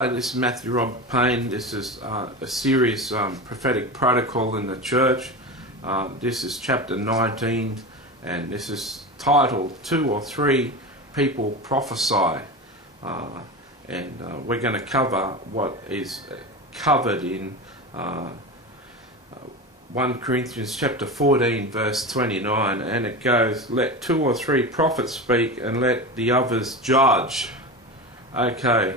Hi, this is Matthew Robert Payne. This is a serious prophetic protocol in the church. This is chapter 19, and this is titled 2 or 3 People Prophesy. And we're going to cover what is covered in 1 Corinthians chapter 14 verse 29, and it goes, "Let 2 or 3 prophets speak and let the others judge." Okay.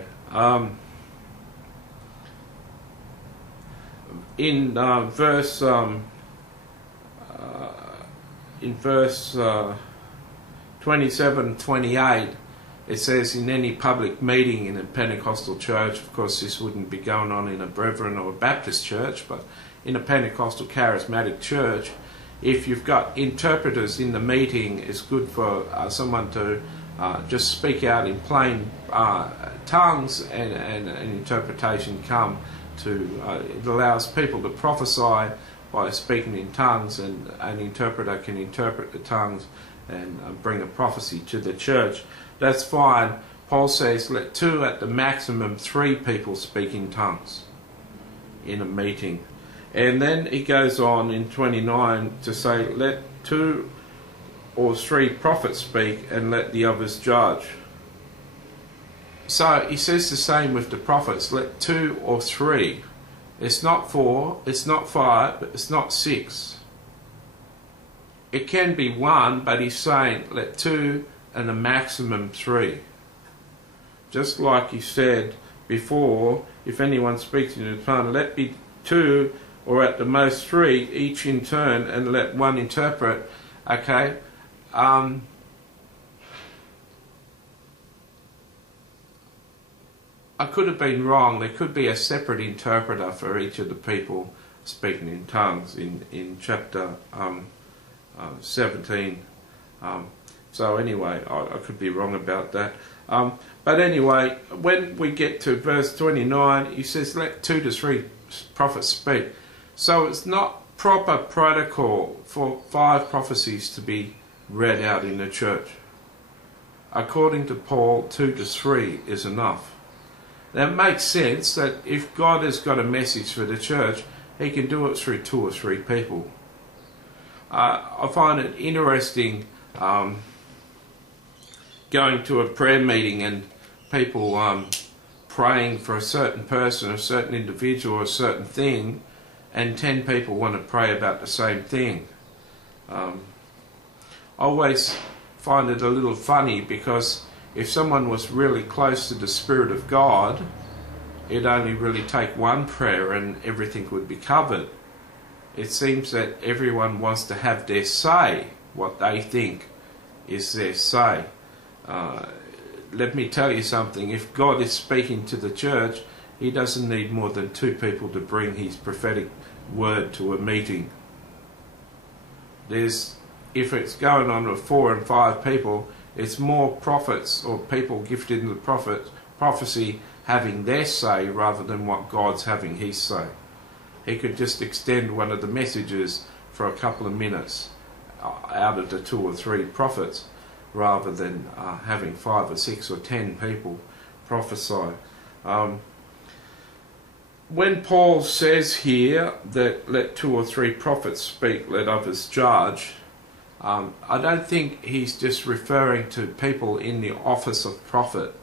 In verse 27-28, it says, "In any public meeting in a Pentecostal church," of course this wouldn't be going on in a Brethren or a Baptist church, but in a Pentecostal charismatic church, if you've got interpreters in the meeting, it's good for someone to just speak out in plain tongues, and an interpretation come to it allows people to prophesy by speaking in tongues, and an interpreter can interpret the tongues and bring a prophecy to the church. That's fine. Paul says let 2 at the maximum 3 people speak in tongues in a meeting. And then he goes on in 29 to say let 2 or 3 prophets speak and let the others judge. So he says the same with the prophets, let 2 or 3. It's not 4, it's not 5, it's not 6. It can be 1, but he's saying let 2 and a maximum 3. Just like he said before, if anyone speaks in a tongue, let be 2 or at the most 3, each in turn, and let 1 interpret. Okay. I could have been wrong. There could be a separate interpreter for each of the people speaking in tongues in chapter 17. So anyway, I could be wrong about that. But anyway, when we get to verse 29, he says let 2 to 3 prophets speak. So it's not proper protocol for 5 prophecies to be read out in the church. According to Paul, 2 to 3 is enough. That makes sense that if God has got a message for the church, he can do it through 2 or 3 people. I find it interesting going to a prayer meeting and people praying for a certain person, a certain individual, or a certain thing, and 10 people want to pray about the same thing. I always find it a little funny, because if someone was really close to the Spirit of God, it'd only really take 1 prayer and everything would be covered. It seems that everyone wants to have their say, what they think is their say. Let me tell you something, if God is speaking to the church, he doesn't need more than 2 people to bring his prophetic word to a meeting. If it's going on with 4 and 5 people, it's more prophets or people gifted in the prophecy having their say rather than what God's having his say. He could just extend one of the messages for a couple of minutes out of the 2 or 3 prophets, rather than having 5 or 6 or 10 people prophesy. When Paul says here that let 2 or 3 prophets speak, let others judge, I don't think he's just referring to people in the office of prophet.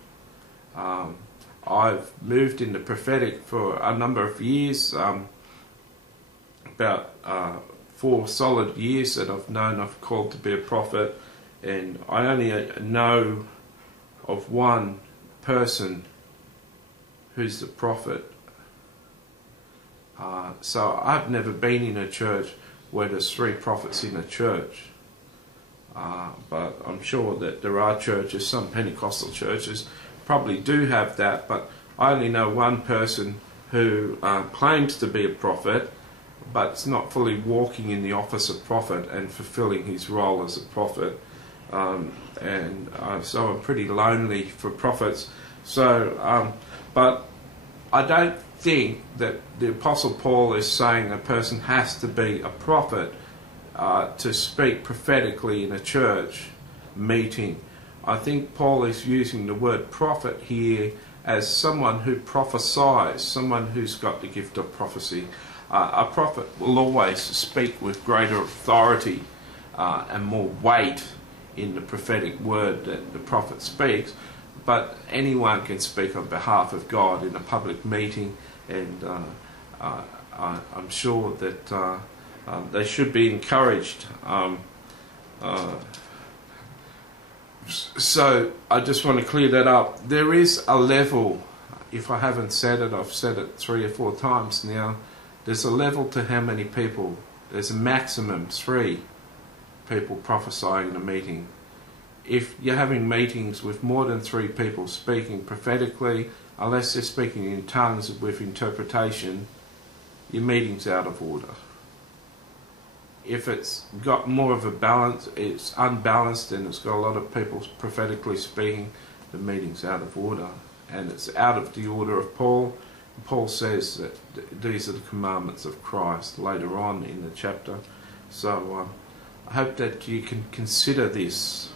I've moved in the prophetic for a number of years, about 4 solid years that I've known I've called to be a prophet, and I only know of 1 person who's the prophet. So I've never been in a church where there's 3 prophets in a church. But I'm sure that there are churches, some Pentecostal churches probably do have that, but I only know 1 person who claims to be a prophet, but is not fully walking in the office of prophet and fulfilling his role as a prophet. So I'm pretty lonely for prophets. But I don't think that the Apostle Paul is saying a person has to be a prophet to speak prophetically in a church meeting. I think Paul is using the word prophet here as someone who prophesies, someone who's got the gift of prophecy. A prophet will always speak with greater authority and more weight in the prophetic word that the prophet speaks, but anyone can speak on behalf of God in a public meeting, and I'm sure that they should be encouraged. So I just want to clear that up. There is a level, if I haven't said it, I've said it 3 or 4 times now, there's a level to how many people. There's a maximum 3 people prophesying in a meeting. If you're having meetings with more than 3 people speaking prophetically, unless they're speaking in tongues with interpretation, your meeting's out of order. If it's got more of a balance, it's unbalanced and it's got a lot of people prophetically speaking, the meeting's out of order. And it's out of the order of Paul. Paul says that these are the commandments of Christ later on in the chapter. So I hope that you can consider this